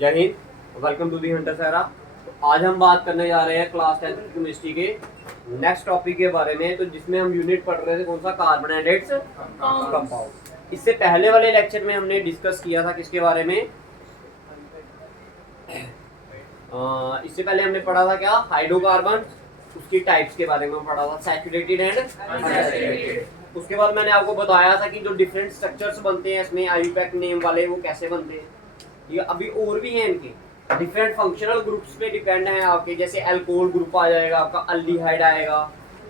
जय हिंद, welcome to the hunter Sahara. तो आज हम बात करने जा रहे हैं क्लास 10 केमिस्ट्री के नेक्स्ट टॉपिक के बारे में, तो जिसमें हम यूनिट पढ़ रहे थे कौन सा, कार्बोहाइड्रेट्स कंपाउंड। इससे पहले वाले लेक्चर में हमने डिस्कस किया था किसके बारे में, इससे पहले हमने पढ़ा था क्या, हाइड्रोकार्बन, उसकी टाइप्स के बारे में पढ़ा था, सैचुरेटेड एंड अनसैचुरेटेड। उसके बाद मैंने आपको बताया था कि जो डिफरेंट स्ट्रक्चर्स बनते हैं इसमें आईयूपैक नेम वाले, वो कैसे बनते हैं। ये अभी और भी हैं इनके डिफरेंट फंक्शनल ग्रुप्स पे डिपेंड है आपके, जैसे अल्कोहल ग्रुप आ जाएगा आपका, अल्डिहाइड आएगा,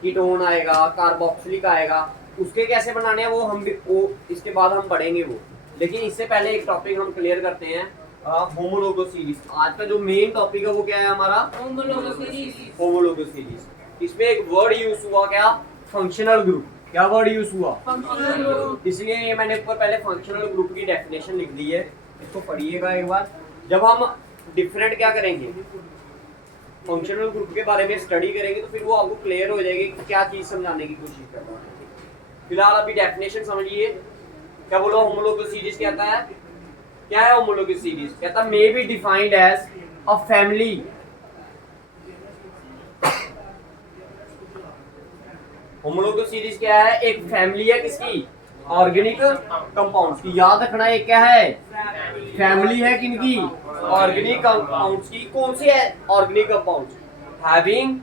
कीटोन आएगा, कार्बोक्सिलिक आएगा, उसके कैसे बनाने हैं वो इसके बाद हम पढ़ेंगे वो। लेकिन इससे पहले एक टॉपिक हम क्लियर करते हैं, होमोलोगस सीरीज। आज का जो मेन टॉपिक है वो क्या है हमारा, होमोलोगस सीरीज। इसमें एक वर्ड यूज हुआ क्या, फंक्शनल ग्रुप। क्या वर्ड यूज हुआ, फंक्शनल ग्रुप। इसलिए ये मैंने ऊपर पहले फंक्शनल ग्रुप की डेफिनेशन लिख दी है, इसको पढ़िएगा एक बार। जब हम डिफरेंट क्या करेंगे, फंक्शनल ग्रुप के बारे में स्टडी करेंगे, तो फिर वो आपको क्लियर हो जाएगी कि क्या चीज समझाने की कोशिश कर रहा है। फिलहाल अभी डेफिनेशन समझिए। क्या बोला, होमोलोगस सीरीज कहता है, क्या है होमोलोगस सीरीज, कहता है may be defined as a family homologous series क्या है, एक फैमिली है किसकी, ऑर्गेनिक कंपाउंड्स की। याद रखना है क्या है, फैमिली है किनकी, ऑर्गेनिक कंपाउंड्स की। कौन सी है, organic compounds having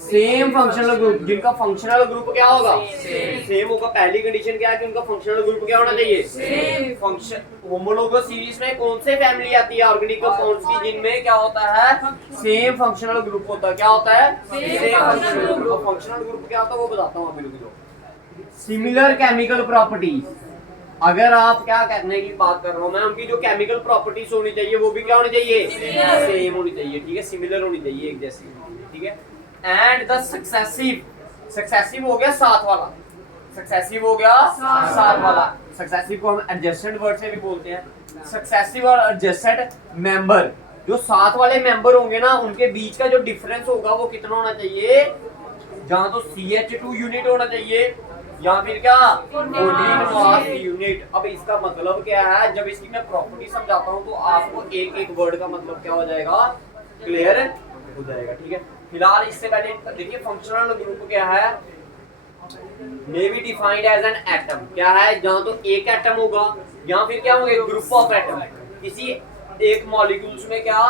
same functional group, जिनका फंक्शनल ग्रुप क्या होगा, सेम होगा। पहली कंडीशन क्या है कि उनका फंक्शनल ग्रुप क्या होना चाहिए, सेम। फंक्शन होमोलोगस सीरीज में कौन से फैमिली आती है, ऑर्गेनिक कंपाउंड्स की, जिनमें क्या होता है, सेम फंक्शनल ग्रुप होता है। क्या होता है, same functional group. Functional group क्या होता है वो बताता हूं अभी, रुको। सिमिलर केमिकल प्रॉपर्टीज, अगर आप क्या करने की बात कर रहा हूं मैं, उनकी जो केमिकल प्रॉपर्टीज होनी चाहिए वो भी क्या होनी चाहिए, सेम होनी चाहिए, ठीक है, सिमिलर होनी चाहिए, एक जैसी, ठीक है। एंड द सक्सेसिव हो गया साथ वाला, सक्सेसिव हो गया साथ वाला। सक्सेसिव को हम एडजेसेंट वर्ड से भी बोलते हैं। सक्सेसिव और एडजेसेंट मेंबर, जो साथ वाले मेंबर होंगे ना, उनके बीच का जो डिफरेंस होगा वो कितना होना चाहिए, जहां तो CH2 यूनिट होना चाहिए, या फिर क्या, 14 मास यूनिट। अब इसका मतलब क्या है, जब इसकी मैं प्रॉपर्टी समझाता हूं तो आपको एक एक वर्ड का मतलब क्या हो जाएगा, क्लियर हो जाएगा, ठीक है। फिलहाल इससे पहले देखिए, फंक्शनल ग्रुप क्या है, may be defined as an atom. क्या है, जहां तो एक एटम होगा, या फिर क्या होंगे, ग्रुप ऑफ एटम। किसी एक मॉलिक्यूल्स में क्या,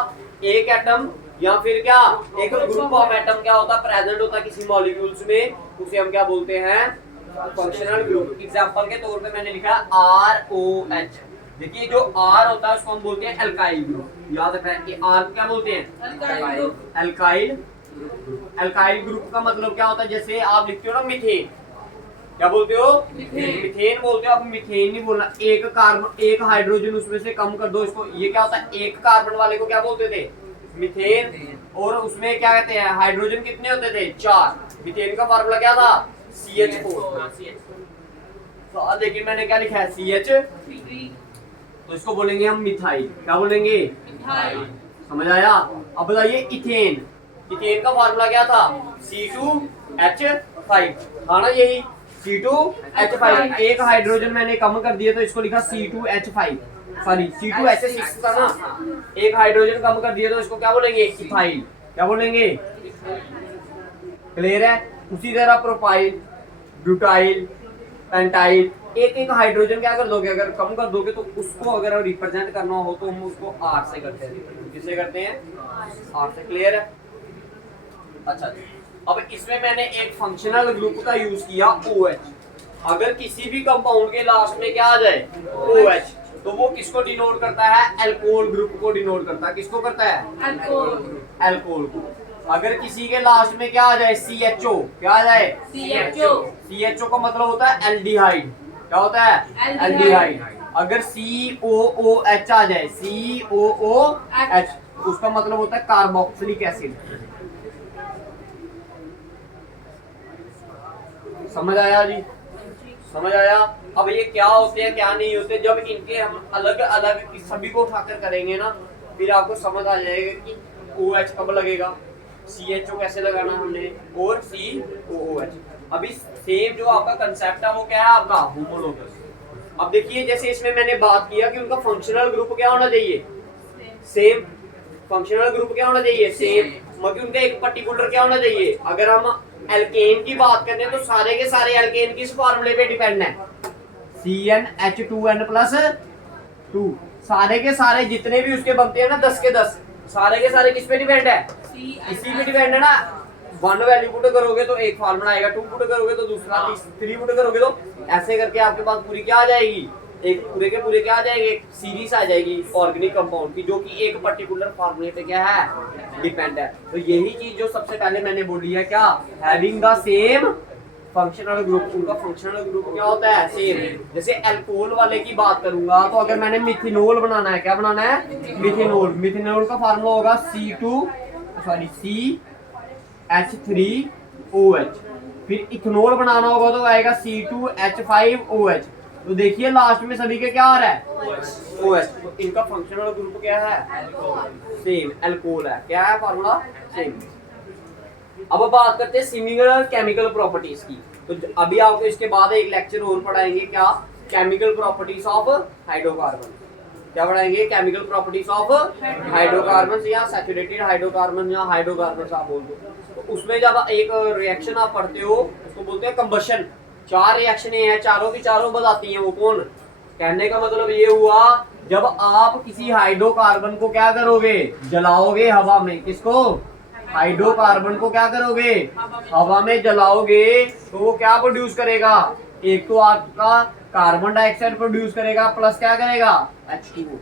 एक एटम या फिर क्या, एक ग्रुप ऑफ एटम क्या होता है, प्रेजेंट होता है किसी मॉलिक्यूल्स में, उसे हम क्या बोलते हैं, फंक्शनल ग्रुप। एग्जांपल के तौर पे मैंने लिखा ROH। देखिए जो R होता है उसको हम बोलते हैं अल्काइल ग्रुप। याद रखना है कि R क्या बोलते हैं, अल्काइल। अल्काइल ग्रुप का मतलब क्या होता है, जैसे आप लिखते हो ना मीथेन, क्या बोलते हो, मीथेन बोलते हो। अब मीथेन नहीं बोलना, एक कार्बन, एक हाइड्रोजन उसमें से कम कर दो इसको, ये क्या होता है, एक कार्बन वाले को क्या बोलते थे, मीथेन। और उसमें क्या कहते हैं, हाइड्रोजन कितने होते थे, 4। मीथेन का फार्मूला क्या था, CH4। तो देखिए मैंने क्या लिखा है, CH, तो इसको बोलेंगे हम मिथाइल। क्या बोलेंगे, मिथाइल। समझ आया। अब बताइए इथेन, इथेन का फार्मूला क्या था, C2H5 था ना, यही C2H5। एक हाइड्रोजन मैंने कम कर दिया तो इसको लिखा C2H5, सॉरी C2H6 था ना, एक हाइड्रोजन कम कर दिया तो इसको क्या बोलेंगे, इथाइल। क्या बोलेंगे, क्लियर है। उसी तरह प्रोपाइल, ब्यूटाइल, पेंटाइल, एक एक हाइड्रोजन क्या कर दोगे, अगर कम कर दोगे तो उसको अगर रिप्रेजेंट करना हो तो हम उसको R से करते हैं। किससे करते हैं, R से, क्लियर है। अच्छा, अब इसमें मैंने एक फंक्शनल ग्रुप का यूज किया, OH। अगर किसी भी कंपाउंड के लास्ट में क्या आ जाए, OH, तो वो किसको डिनोट करता है, अल्कोहल ग्रुप को डिनोट करता है। किसको करता है, अल्कोहल को। अगर किसी के लास्ट में क्या आ जाए, CHO, क्या आ जाए, CHO का मतलब होता है एल्डिहाइड। क्या होता है, एल्डिहाइड। अगर COOH आ जाए, COOH, उसका मतलब होता है कार्बोक्सिलिक एसिड। समझ आया जी, समझ आया। अब ये क्या होते हैं क्या नहीं होते, जब इनके हम अलग अलग सभी को उठाकर करेंगे ना, फिर आपको समझ आ जाएगा कि OH कब लगेगा, CHO कैसे लगाना हमने, और COOH। अभी सेम जो आपका कंसेप्ट है वो क्या है आपका, होमोलोगस। अब देखिए जैसे इसमें मैंने बात किया कि उनका फंक्शनल ग्रुप क्या होना चाहिए, सेम फंक्शनल ग्रुप क्या होना चाहिए, सेम, मगर उनका एक पर्टिकुलर क्या होना चाहिए। अगर हम एल्केन की बात करते हैं तो सारे के सारे एल्केन किस फॉर्मूले पे डिपेंड है, CnH2n+2। सारे के सारे जितने भी उसके बनते हैं ना 10 के 10, सारे के सारे किस पे डिपेंड है, इसी पे डिपेंड है ना। 1 वैल्यू पुट करोगे तो एक फार्मूला आएगा, 2 पुट करोगे तो दूसरा, 3 पुट करोगे तो ऐसे करके आपके पास पूरी क्या आ जाएगी, एक पूरे के पूरे क्या आ जाएंगे, एक सीरीज आ जाएगी ऑर्गेनिक कंपाउंड की, जो कि एक पर्टिकुलर फार्मूले पे क्या है, डिपेंड है। तो यही चीज जो सबसे पहले मैंने बोली है, क्या, having the same functional group. उनका फंक्शनल ग्रुप क्या होता है, सेम। जैसे अल्कोहल वाले की बात करूंगा तो अगर मैंने मिथेनॉल बनाना है, क्या बनाना है, मिथेनॉल, मिथेनॉल का फार्मूला होगा CH3OH। फिर इथेनॉल बनाना होगा तो आएगा C2H5OH। तो देखिए लास्ट में सभी के क्या आ रहा है, OH। तो इनका फंक्शनल ग्रुप क्या है, सेम, अल्कोहल है। क्या है फार्मूला, सेम। अब बात करते हैं सिमिलर केमिकल प्रॉपर्टीज की। तो अभी आपको इसके बाद एक लेक्चर और पढ़ाएंगे, क्या, केमिकल प्रॉपर्टीज ऑफ हाइड्रोकार्बन। क्या पढ़ाएंगे, केमिकल प्रॉपर्टीज ऑफ हाइड्रोकार्बन या सैचुरेटेड हाइड्रोकार्बन या हाइड्रोकार्बन आप बोल दो। तो उसमें जब एक रिएक्शन आप पढ़ते हो उसको बोलते हैं कंबशन। 4 रिएक्शन हैं, चारों की चारों बताती हैं वो कौन। कहने का मतलब ये हुआ, जब आप किसी हाइड्रोकार्बन को क्या करोगे, जलाओगे हवा में, किसको, हाइड्रोकार्बन को क्या करोगे, हवा में जलाओगे तो वो क्या प्रोड्यूस करेगा, एक तो आपका कार्बन डाइऑक्साइड प्रोड्यूस करेगा, प्लस क्या करेगा, H2O।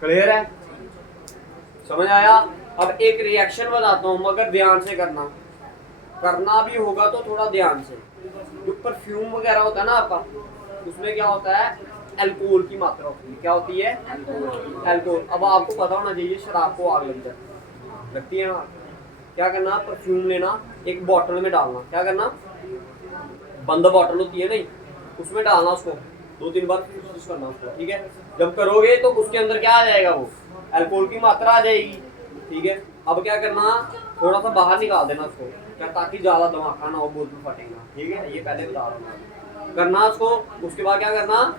क्लियर है, समझ आया। अब एक रिएक्शन बताता हूं, मगर ध्यान से करना भी होगा तो थोड़ा ध्यान से। जो परफ्यूम वगैरह होता है ना आपका, उसमें क्या होता है, अल्कोहल की मात्रा होती है। क्या होती है, अल्कोहल। अब आपको पता होना चाहिए शराब को आग लगती है ना, क्या करना, परफ्यूम लेना, एक बोतल में डालना, क्या करना, बंद बोतल होती है नहीं, उसमें डालना, उसको 2-3 बार यूज करना उसको, ठीक है। जब करोगे तो उसके अंदर क्या आ जाएगा, वो अल्कोहल की मात्रा आ जाएगी, ठीक है। अब क्या करना, थोड़ा सा बाहर निकाल देना उसको, क्या, ताकि ज्यादा धमाका ना हो, बोतल फटेगा, ठीक है, ये पहले बता दूंगा करना उसको। उसके बाद क्या करना,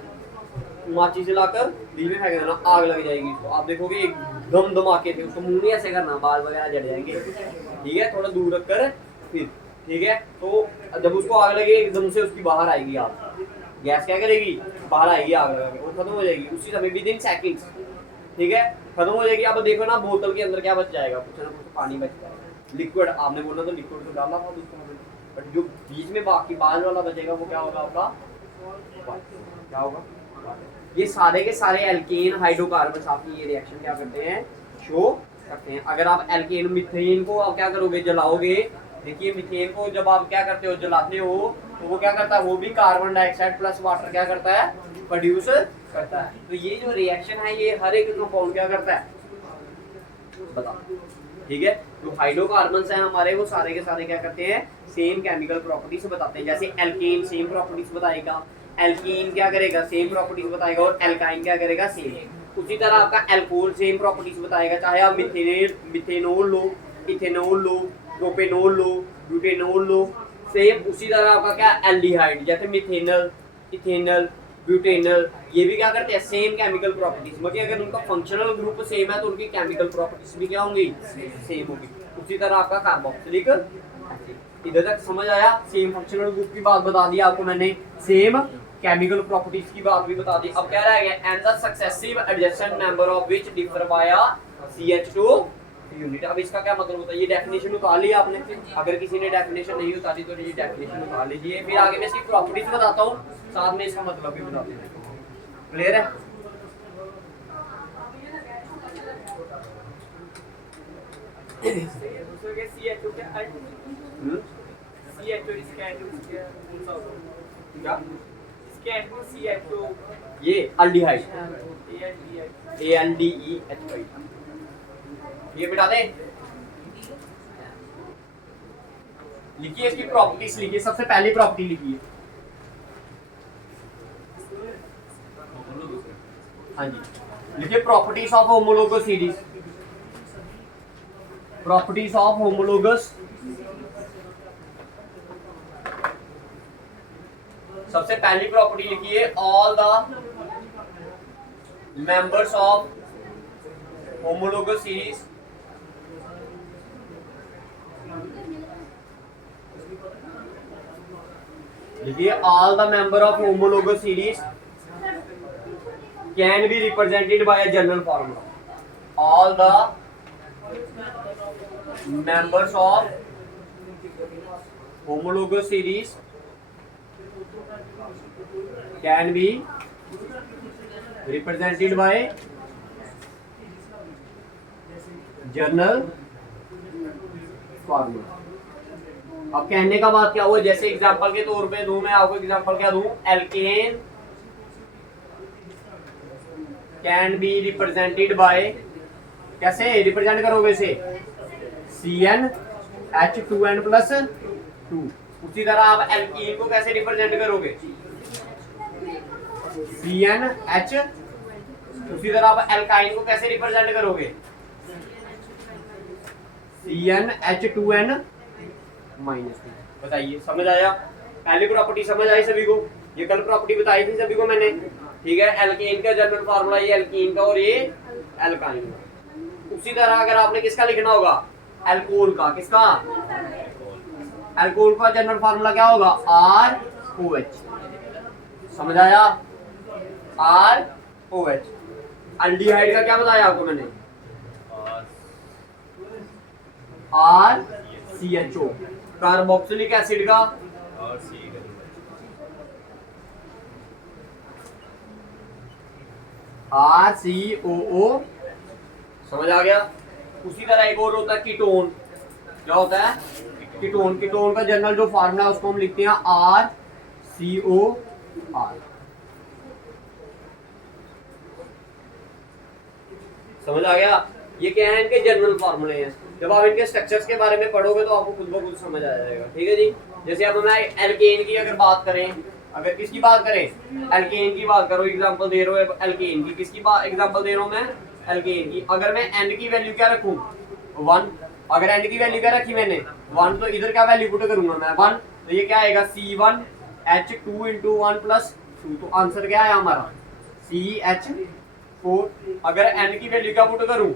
माचिस जलाकर बीच में फेंक देना, आग लग जाएगी उसको। आप देखोगे एकदम धमाके थे, उसको मुंह नहीं ऐसे करना, बाल वगैरह जल जाएंगे, ठीक है, थोड़ा दूर रख कर फिर, ठीक है। तो जब उसको आग लगे एकदम से उसकी बाहर आएगी आग, गैस क्या करेगी, बाहर आएगी आग लगा के, वो खत्म हो जाएगी उसी समय, विद इन सेकंड्स, ठीक है, खत्म हो जाएगी। अब देखो ना बोतल के अंदर क्या बच जाएगा, कुछ ना कुछ पानी बच जाएगा, लिक्विड। आपने बोला तो लिक्विड तो डालना था उसको, बट जो बीच में बाकी बाद वाला बचेगा वो क्या होगा आपका, क्या होगा। ये सारे के सारे एल्केन हाइड्रोकार्बन्स आपकी ये रिएक्शन क्या करते हैं, शो करते हैं। अगर आप एल्केन मीथेन को आप क्या करोगे, जलाओगे, देखिए मीथेन को जब आप क्या करते हो, जलाते हो, तो वो क्या करता है, वो भी कार्बन डाइऑक्साइड प्लस वाटर क्या करता है, प्रोड्यूस करता है। तो ये जो रिएक्शन है ये हर एक कंपाउंड क्या करता है, बताओ, ठीक है। जो हाइड्रोकार्बन्स हैं हमारे, वो सारे के सारे क्या करते हैं, सेम केमिकल प्रॉपर्टीज बताते हैं। जैसे एल्केन सेम प्रॉपर्टीज बताएगा, एल्कीन क्या करेगा, सेम प्रॉपर्टीज बताएगा, और एल्काइन क्या करेगा, सेम। उसी तरह आपका एल्कोहल सेम प्रॉपर्टीज बताएगा, चाहे आप मिथेनॉल लो, इथेनॉल लो, प्रोपेनॉल लो, ब्यूटेनॉल लो, सेम। उसी तरह आपका क्या, एल्डिहाइड, जैसे मिथेनल, इथेनल, ब्यूटेनल, ये भी क्या करते हैं, सेम केमिकल प्रॉपर्टीज। मतलब अगर उनका फंक्शनल ग्रुप सेम है तो उनकी केमिकल प्रॉपर्टीज भी क्या होंगी, सेम होगी। उसी तरह आपका कार्बोक्सिलिक एसिड, इधर तक समझ आया। सेम फंक्शनल ग्रुप की बात बता दी आपको मैंने, सेम केमिकल प्रॉपर्टीज की बात भी बता दी। अब क्या रह गया, and the successive adjacent member of which differ by CH2 unit. अब इसका क्या मतलब होता है, ये डेफिनेशन उतार ली आपने। अगर किसी ने डेफिनेशन नहीं उतारी तो ये डेफिनेशन उतार लीजिए, फिर आगे मैं इसकी प्रॉपर्टीज बताता हूँ, साथ में इसका मतलब भी बताते हैं। क्लियर है, ये अल्डिहाइड, ALDEH5, ये बिठा दे। लिखिए इसकी प्रॉपर्टीज, लिखिए सबसे पहली प्रॉपर्टी लिखिए, हाँ जी, लिखिए properties of homologous series. Properties of homologous, सबसे पहली प्रॉपर्टी लिखिए, all the members of homologous series देखिए all the member of homologous series can be represented by a general formula. All the members of homologous series can be represented by general formula. अब कहने का बात क्या हुआ, जैसे example के तौर पे दूं, मैं आपको एग्जांपल क्या दूं, alkane can be represented by, कैसे रिप्रेजेंट करोगे इसे, CnH2n+2। उसी तरह आप एल्कीन को कैसे रिप्रेजेंट करोगे, CnH। उसी तरह आप एल्काइन को कैसे रिप्रेजेंट करोगे, CnH2n-2। बताइए समझ आया, पहली प्रॉपर्टी समझ आई सभी को, ये कल प्रॉपर्टी बताई थी सभी को मैंने, ठीक है। एल्केन का जनरल फार्मूला ये एल्कीन का और ये एल्काइन का। उसी तरह अगर आपने किसका लिखना होगा, एल्कोहल का, किसका, एल्कोहल का जनरल फार्मूला क्या होगा, ROH। समझ आया, ROH। एल्डिहाइड का क्या बताया आपको मैंने, RCHO। कार्बोक्सिलिक एसिड का RCOO। समझ आ गया। उसी तरह एक और होता है कीटोन, क्या होता है, कीटोन। कीटोन का जनरल जो फार्मूला है उसको हम लिखते हैं RCOR। समझ आ गया। ये क्या है, इनके जनरल फार्मूले हैं। जब आप इनके स्ट्रक्चर्स के बारे में पढ़ोगे तो आपको खुद ब खुद समझ आ जाएगा, ठीक है जी। जैसे अब हमें एल्केन की अगर बात करें, अगर किसकी बात करें, एल्केन की बात करो, एग्जांपल दे रहा हूँ एल्केन की, किसकी एग्जांपल दे रहा हूँ मैं, एल्केन की। अगर मैं एन की वैल्यू क्या रखूँ, 1। अगर एन की वैल्यू क्या रखी मैंने, 1, तो इधर क्या वैल्यू पुट करूंगा मैं, 1। तो ये क्या आएगा, C1H2 × 1+2। तो आंसर क्या है हमारा, CH4। अगर एन की वैल्यू क्या पुट करूं,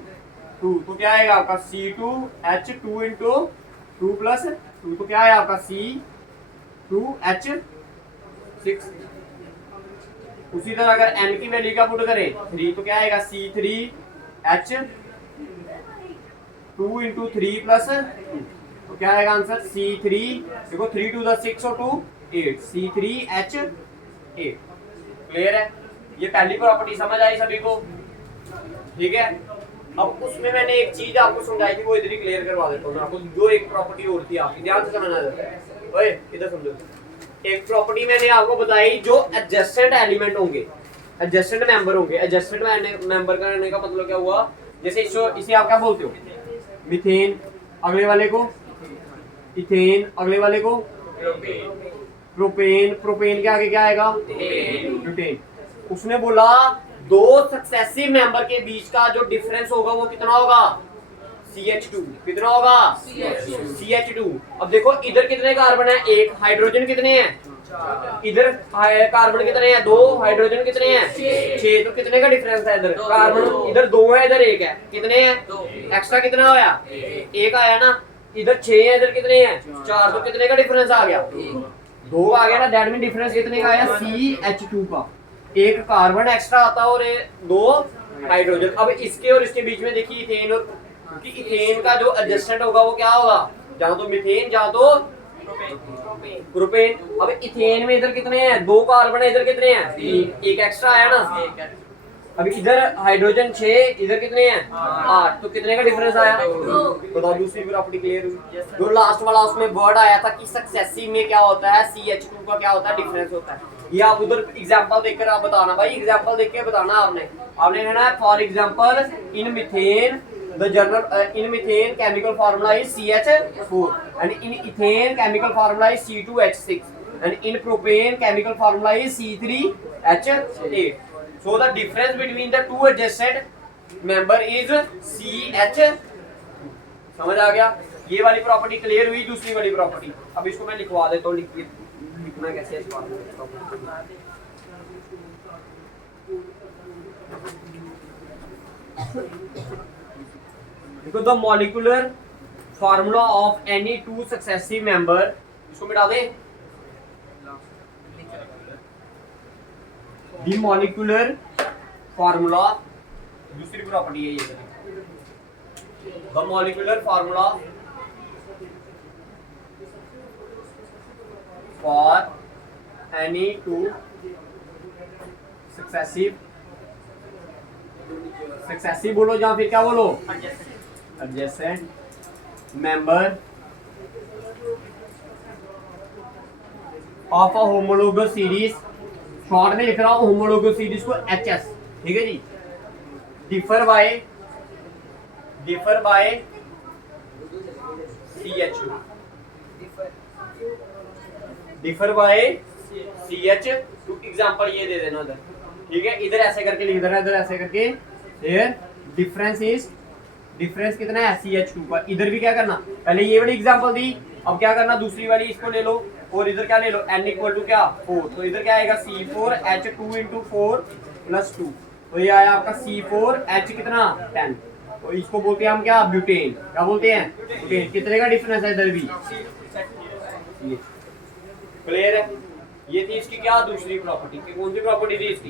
2, तो क्या आएगा आपका C2H2 × 2+2। तो क्या है आपका C2H6। उसी तरह अगर n की वैल्यू क्या पुट करें, 3, तो क्या आएगा C3H2 × 3+2। तो क्या आएगा आंसर, C3, देखो 3 2 6 और 2 8, C3H8। क्लियर है, ये पहली प्रॉपर्टी समझ आई सभी को, ठीक है। अब उसमें मैंने एक चीज आपको समझाई थी, वो इधर ही क्लियर करवा देता हूँ आपको। जो एक प्रॉपर्टी और थी आपकी, ध्यान से समझना है, ओए इधर समझो। एक प्रॉपर्टी मैंने आपको बताई, जो एडजेसेंट एलिमेंट होंगे, एडजेसेंट मेंबर होंगे। एडजेसेंट मेंबर करने का मतलब क्या हुआ, जैसे इसे आप क्या बोलते हो, मीथेन, अगले वाले को इथेन, अगले वाले को प्रोपेन, प्रोपेन के आगे क्या आएगा, ब्यूटेन। उसने बोला दो सक्सेसिव मेंबर के बीच का जो डिफरेंस होगा वो कितना होगा, CH2। कितना होगा, CH2। अब देखो इधर कितने कार्बन है, 1, हाइड्रोजन कितने हैं, इधर कार्बन कितने हैं, 2, हाइड्रोजन कितने हैं, 6। तो कितने का डिफरेंस है, इधर कार्बन इधर 2 है, इधर 1 है, कितने हैं, एक्स्ट्रा कितना आया, 1 आया ना। इधर 6 है, इधर कितने हैं, 4। तो कितने का डिफरेंस आ गया, 2 आ गया ना। दैट मीन डिफरेंस कितने का आया, CH2 का। 1 कार्बन एक्स्ट्रा आता है और 2 हाइड्रोजन। अब इसके और इसके बीच में देखिए इथेन, और क्योंकि इथेन का जो एडजस्टेंट होगा वो क्या होगा, जहां तो मीथेन जहां तो प्रोपेन। अब इथेन में इधर कितने हैं, 2 कार्बन है, इधर कितने हैं, 1 एक्स्ट्रा आया ना। अब इधर हाइड्रोजन 6, इधर कितने हैं, 8। तो कितने का डिफरेंस आया, बताओ। दूसरी प्रॉपर्टी क्लियर हुई। जो लास्ट वाला उसमें वर्ड आया था कि सक्सेसिव में क्या होता है, CH2 का क्या होता है, डिफरेंस होता है। ये आप उधर एग्जांपल देखकर आप बताना भाई, एग्जांपल देख के बताना। आपने कहना है for example in methane the general in methane chemical formula is CH4 and in ethane chemical formula is C2H6 and in propane chemical formula is C3H8. So the difference between the two adjacent member is CH। समझ आ गया, ये वाली property clear हुई। दूसरी वाली property अब इसको मैं लिखवा देता हूँ, लिखिए लिखना कैसे है इस प्रॉपर्टी। देखो the molecular formula of any two successive member, इसको मिटा दे, द मॉलिक्यूलर फार्मूला, दूसरी प्रॉपर्टी है ये, the molecular formula for any two successive बोलो या फिर क्या बोलो, adjacent member of a homologous series, short में लिख रहा हूं होमोलोगस सीरीज को एचएस, ठीक है जी, डिफर बाय CH2 एग्जांपल ये दे देना उधर, ठीक है, इधर ऐसे करके लिख देना, इधर ऐसे करके, हियर डिफरेंस कितना है CH2 का, इधर भी क्या करना, पहले ये वाली एग्जांपल दी, अब क्या करना दूसरी वाली इसको ले लो और इधर क्या ले लो n इक्वल टू क्या 4, तो इधर क्या आएगा C4H2 इंटू 4 प्लस 2, तो ये आया आपका C4H कितना 10, तो इसको बोलते हैं हम क्या ब्यूटेन, क्या बोलते हैं ब्यूटेन, कितने का डिफरेंस है इधर भी, क्लियर है। ये थी इसकी क्या दूसरी प्रॉपर्टी, कौन सी प्रॉपर्टी थी इसकी,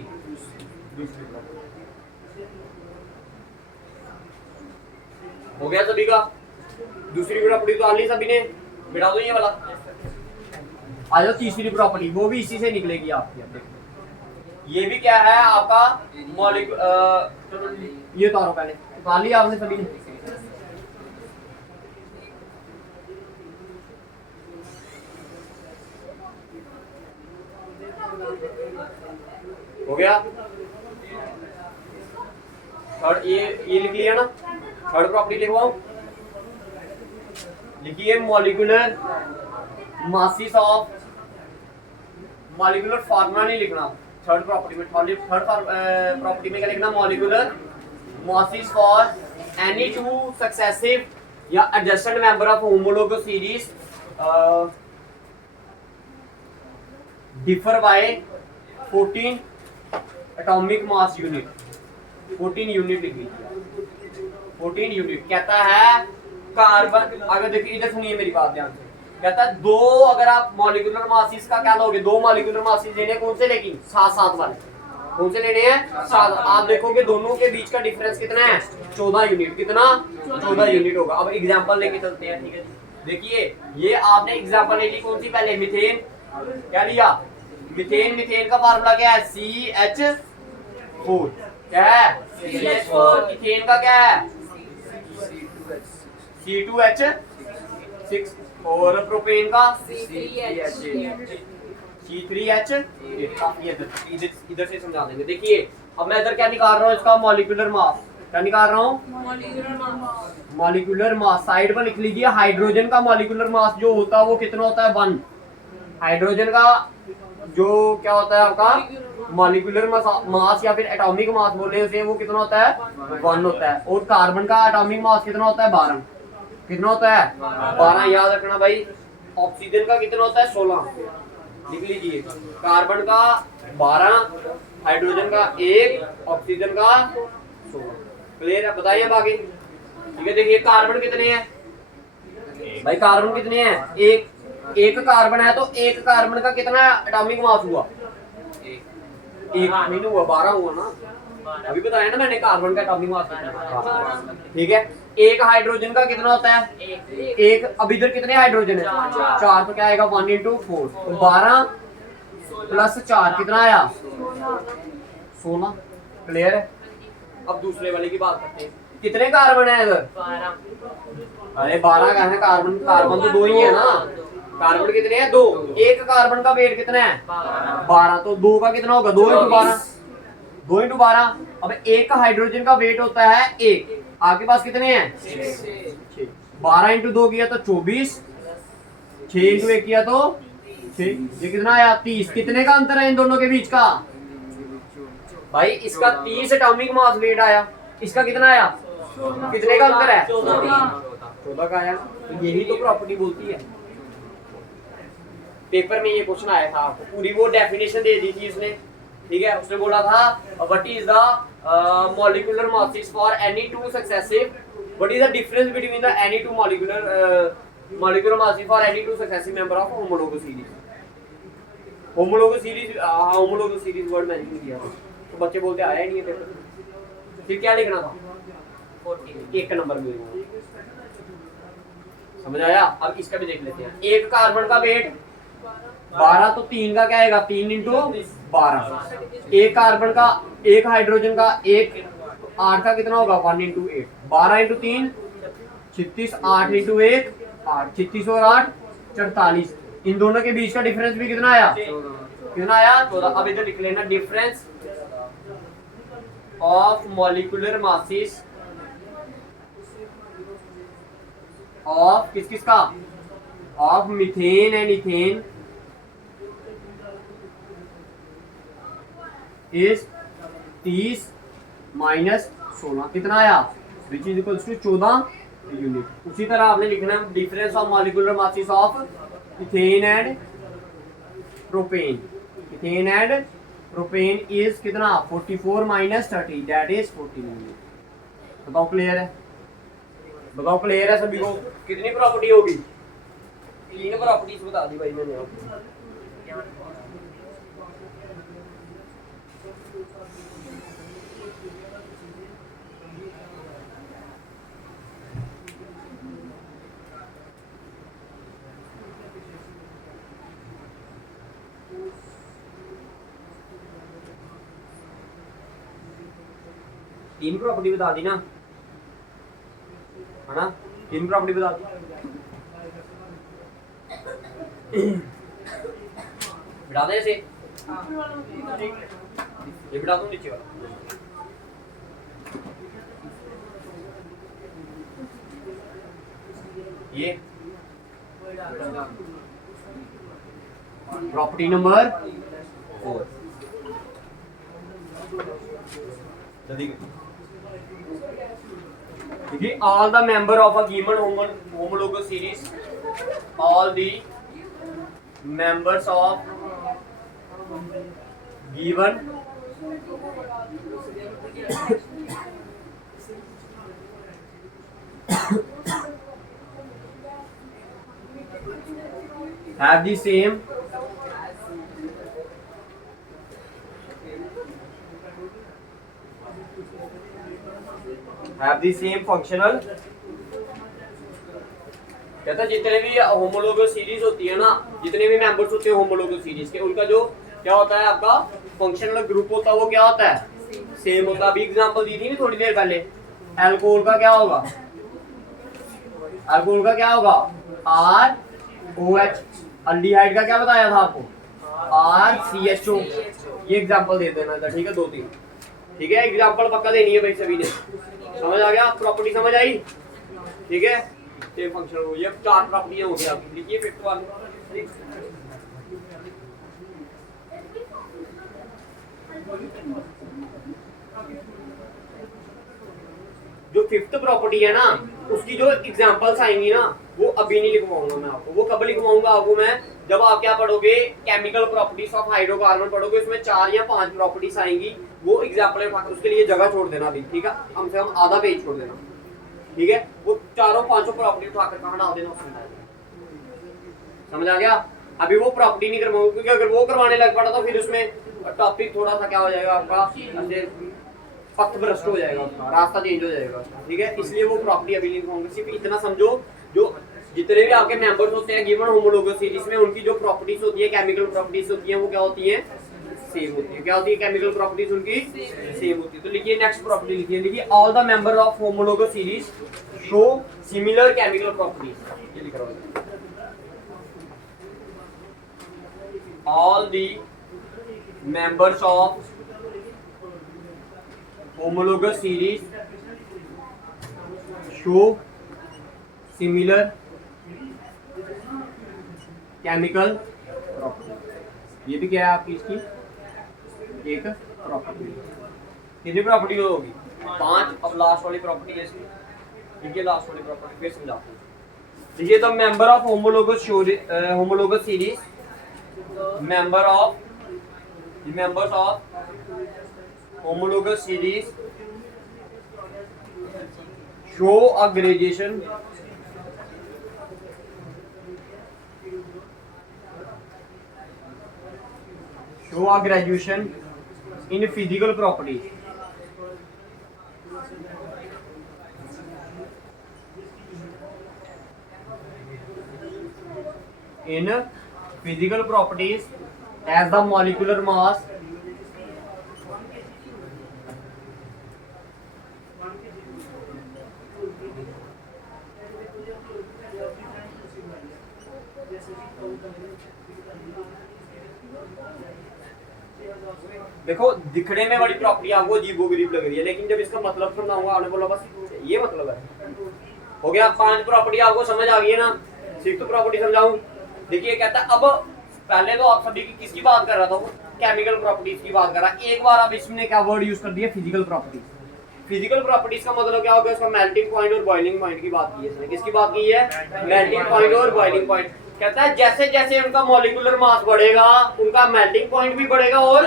दूसरी प्रॉपर्टी, हो गया सभी का, दूसरी प्रॉपर्टी तो आली सभी ने, मिटा दो ये वाला, आ जाओ तीसरी प्रॉपर्टी, वो भी इसी से निकलेगी आपकी, अब देखो ये भी क्या है आपका मॉलिक्यूलर, ये उतारो पहले, उतार लिया आपने सभी ने, हो गया, थर्ड ये लिख लिया ना, थर्ड प्रॉपर्टी लिखवाओ, लिखिए molecular masses of, molecular formula नहीं लिखना थर्ड प्रॉपर्टी में, थर्ड प्रॉपर्टी में क्या लिखना, molecular masses for any two successive या adjacent member of homologous series differ by 14 atomic mass unit, 14 unit लिख लीजिए, 14 यूनिट कहता है कार्बन, अगर देखिए इधर सुनिए मेरी बात ध्यान से, कहता है दो, अगर आप मॉलिक्यूलर मासेस का क्या लोगे, दो मॉलिक्यूलर मासेस लेने कौन से लेगी, 7-7 वाले, कौन से लेने हैं 7, आप देखोगे दोनों के बीच का डिफरेंस कितना है 14 यूनिट, कितना 14 यूनिट होगा। अब एग्जांपल लेके चलते हैं, ठीक है, देखिए ये आपने एग्जांपल ले ली कौन सी, पहले मीथेन, क्या लिया मीथेन का फार्मूला क्या है CH4, क्या है CH4, इथेन का क्या है C2H6, और प्रोपेन का C3H, इधर से समझा देंगे। देखिए अब मैं इधर क्या निकाल रहा हूँ, इसका मॉलिक्यूलर मास, क्या निकाल रहा हूँ मॉलिक्यूलर मास, साइड पर लिख लीजिए हाइड्रोजन का मॉलिक्यूलर मास जो होता है वो कितना होता है 1, हाइड्रोजन का जो क्या होता है आपका मॉलिक्यूलर मास या फिर एटॉमिक मास बोले उसे, वो कितना होता है 1 होता है, और कार्बन का एटॉमिक मास कितना होता है 12, कितना होता है 12, याद रखना भाई। ऑक्सीजन का कितना होता है 16, लिख लीजिए, कार्बन का 12, हाइड्रोजन का 1, ऑक्सीजन का 16, क्लियर है, बताइए बाकी, ठीक है। देखिए कार्बन कितने हैं भाई, कार्बन कितने हैं, एक कार्बन है, तो एक कार्बन का कितना एटॉमिक मास हुआ, एक नहीं हुआ 12 हुआ ना, अभी बताया ना मैंने कार्बन का एटॉमिक मास कितना, ठीक है। एक हाइड्रोजन का कितना होता है एक, अब इधर कितने हाइड्रोजन है 4, तो क्या आएगा 1 × 4, तो 12 + 4 कितना आया 16, क्लियर है। अब दूसरे वाले की बात करते हैं, कितने कार्बन है इधर 12, अरे 12 का है, कार्बन तो 2 ही है ना, कार्बन कितने हैं 2, एक कार्बन का वेट कितना है 12, तो 2 का कितना होगा 2 × 12, 2 × 12। अब एक हाइड्रोजन का वेट होता है 1, आपके पास कितने हैं 6, 12 × 2 किया तो 24, 6 × 1 किया तो 6, ये कितना आया 30, कितने का अंतर है इन दोनों के बीच का भाई, इसका 30 एटॉमिक मास वेट आया, इसका कितना आया, कितने का अंतर है 14 का आया, तो यही तो प्रॉपर्टी बोलती है। पेपर में ये क्वेश्चन आया था, आपको पूरी वो डेफिनेशन दे दी थी उसने, ठीक है। उसने बोला था what is the molecular masses for any two successive What is the difference between the any two molecular masses for any two successive member of homologous series? Homologous series, homologous series word मैंने नहीं दिया तो बच्चे बोलते आया ही नहीं है paper. फिर क्या लिखना था? 14 एक नंबर में। समझ आया? अब इसका भी देख लेते हैं। एक कार्बन का वेट 12 तो 3 का क्या आएगा? 3 इंटू 12। एक कार्बन का, एक हाइड्रोजन का, एक 8 का कितना होगा? 1 इंटू 8। 12 इंटू 3 36, 8 इंटू 1 8, 36 और 8 44। इन दोनों के बीच का डिफरेंस भी कितना आया? कितना आया? 14। अब इधर लिख लेना difference of molecular masses of किस किस का? Of methane and ethane is 30 minus 16 कितना आया? Which is equals to 14 unit. उसी तरह आपने लिखना है difference of molecular masses of ethane and propane. Ethane and propane is कितना? 44 माइनस 30 दैट इज 14 यूनिट। बताओ क्लियर है? बताओ क्लियर है सभी को? कितनी प्रॉपर्टी होगी? 3 प्रॉपर्टीज बता दी भाई मैंने आपको। तीन प्रॉपर्टी बता दी ना, है ना? 3 प्रॉपर्टी बता दी। बिठा दे इसे, ये बिठा दूं नीचे वाला। ये प्रॉपर्टी नंबर 4। देखिए all the member of a given homologous series, all the members of given have the same functional। कहता है जितने भी होमोलोगस सीरीज होती है ना, जितने भी मेंबर्स होते हैं होमोलोगस सीरीज के, उनका जो क्या होता है आपका फंक्शनल ग्रुप होता है वो क्या होता है? सेम होता है। अभी एग्जांपल दी थी ना थोड़ी देर पहले, अल्कोहल का क्या होगा? अल्कोहल का क्या होगा? ROH। अल्डिहाइड का क्या बताया था आपको? RCHO। ये एग्जांपल दे देना था, ठीक है? 2-3, ठीक है? एग्जांपल पक्का देनी है भाई सभी ने। समझ आ गया? प्रॉपर्टी समझ आई? ठीक है? सेम फंक्शन हो, ये 4 प्रॉपर्टियां हो गई आपकी। लिखिए फिफ्थ वाली। जो फिफ्थ प्रॉपर्टी है ना, उसकी जो एग्जांपल्स आएंगी ना, वो अभी नहीं लिखवाऊंगा मैं आपको। वो कब लिखवाऊंगा आपको मैं? जब आप क्या पढ़ोगे, केमिकल प्रॉपर्टीज ऑफ हाइड्रोकार्बन पढ़ोगे, उसमें 4 या 5 प्रॉपर्टीज आएंगी। वो एग्जांपल उठाकर उसके लिए जगह छोड़ देना अभी, ठीक है? कम से कम आधा पेज छोड़ देना, ठीक है? वो 4-5 प्रॉपर्टी उठाकर कहाँ डाल देना उसमें। समझ आ गया? अभी वो प्रॉपर्टी नहीं करवाऊंगा, क्योंकि अगर वो करवाने लग पड़ा तो फिर उसमें टॉपिक थोड़ा सा क्या हो जाएगा आपका, पथ भ्रष्ट हो जाएगा, उसका रास्ता चेंज हो जाएगा, ठीक है? इसलिए वो प्रॉपर्टी अभी नहीं लिखवाऊंगा। सिर्फ इतना समझो, जो जितने भी आपके मेंबर्स होते हैं गिवन होमोलोगस सीरीज में, उनकी जो प्रॉपर्टीज होती है, केमिकल प्रॉपर्टीज होती हैं, वो क्या होती हैं? सेम होती है। क्या होती है? केमिकल प्रॉपर्टीज उनकी सेम होती है। तो लिखिए नेक्स्ट प्रॉपर्टी लिखिए। लिखिए all the member of homologous series show similar chemical properties. ये लिख रहा हूं, all the members of homologous series show similar chemical property। ये भी क्या है आपकी इसकी एक प्रॉपर्टी। कितनी प्रॉपर्टी होगी? 5। अब लास्ट वाली प्रॉपर्टी है इसकी, ठीक है? लास्ट वाली प्रॉपर्टी फिर समझाते हैं। देखिए तो member of homologous series, members of homologous series show a graduation in physical property. In physical properties as the molecular mass देखो दिखने में बड़ी प्रॉपर्टी आपको अजीबोगरीब लग रही है, लेकिन जब इसका मतलब समझाऊंगा आपने बोला बस ये मतलब है। हो गया 5 प्रॉपर्टी आपको समझ आ गई है ना। 6th प्रॉपर्टी समझाऊं। देखिए कहता है अब पहले तो आप सभी की किसकी बात कर रहा था, वो केमिकल प्रॉपर्टीज की बात कर रहा है। एक बार अब इसमें क्या वर्ड यूज कर दिया, फिजिकल प्रॉपर्टीज। फिजिकल प्रॉपर्टीज का मतलब क्या हो गया, उसका मेल्टिंग पॉइंट और बॉइलिंग पॉइंट की बात की है इसने। किसकी बात की है, मेल्टिंग पॉइंट और बॉइलिंग पॉइंट। कहता है जैसे जैसे उनका मॉलिक्यूलर मास बढ़ेगा उनका मेल्टिंग पॉइंट भी बढ़ेगा और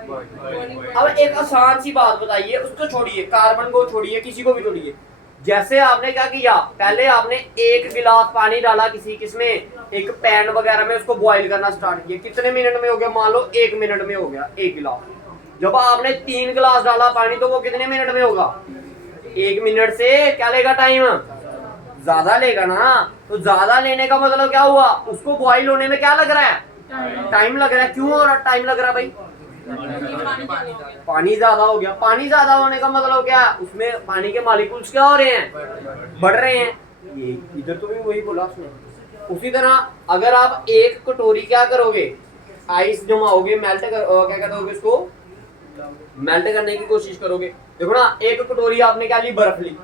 अब एक आसान सी बात बताइए, उसको छोड़िए, कार्बन को छोड़िए, किसी को भी छोड़िए। जैसे आपने क्या किया, पहले आपने 1 गिलास पानी डाला किसमें, एक पैन वगैरह में, उसको बॉईल करना स्टार्ट किया। कितने मिनट में हो गया, मान लो 1 मिनट में हो गया 1 गिलास। जब आपने 3 गिलास डाला पानी तो वो कितने मिनट में होगा, 1 मिनट से क्या लेगा टाइम, ज्यादा लेगा ना। तो ज्यादा लेने का मतलब क्या हुआ, उसको बॉईल होने में क्या लग रहा है, टाइम लग रहा है। क्यों हो रहा टाइम लग रहा है भाई, पानी ज्यादा हो गया। पानी ज्यादा होने का मतलब क्या, उसमें पानी के मॉलिक्यूल्स क्या हो रहे हैं, बढ़ रहे हैं। ये इधर तो भी वही बोला उसने। उसी तरह अगर आप 1 कटोरी क्या करोगे, आइस जमाओगे, मेल्ट क्या कहते उसको, मेल्ट करने की कोशिश करोगे। देखो ना 1 कटोरी आपने क्या ली, बर्फ ली,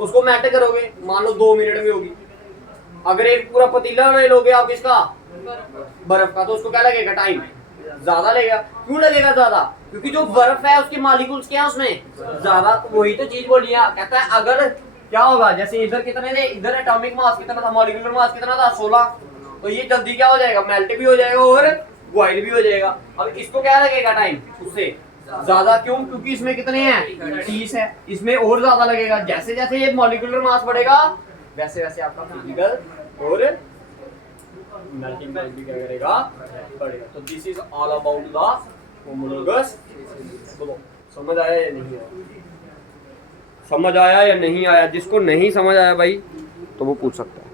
उसको मेल्ट करोगे, मान लो 2 मिनट में होगी। अगर एक पूरा पतीला ले लोगे आप इसका बर्फ का, तो उसको क्या लगेगा, टाइम ज्यादा लगेगा। क्यों लगेगा ज्यादा, क्योंकि जो बर्फ है उसकी मॉलिक्यूल्स क्या है उसमें ज्यादा। वही तो चीज बोली है, कहता है अगर क्या होगा, जैसे इधर कितने थे, इधर एटॉमिक मास कितना था, मॉलिक्यूलर मास कितना था, 16। तो ये जल्दी क्या हो जाएगा, मेल्ट भी हो जाएगा और बॉइल भी हो जाएगा। अब इसको क्या लगेगा टाइम, उससे ज्यादा। क्यों, क्योंकि इसमें कितने हैं, 30 है, इसमें और ज्यादा लगेगा। जैसे जैसे ये मॉलिक्यूलर मास बढ़ेगा वैसे वैसे आपका फिजिकल और मेल्टिंग पॉइंट भी क्या करेगा, बढ़ेगा। तो this is all about the homologous. बोलो समझ आया या नहीं आया, समझ आया या नहीं आया। जिसको नहीं समझ आया भाई तो वो पूछ सकता है।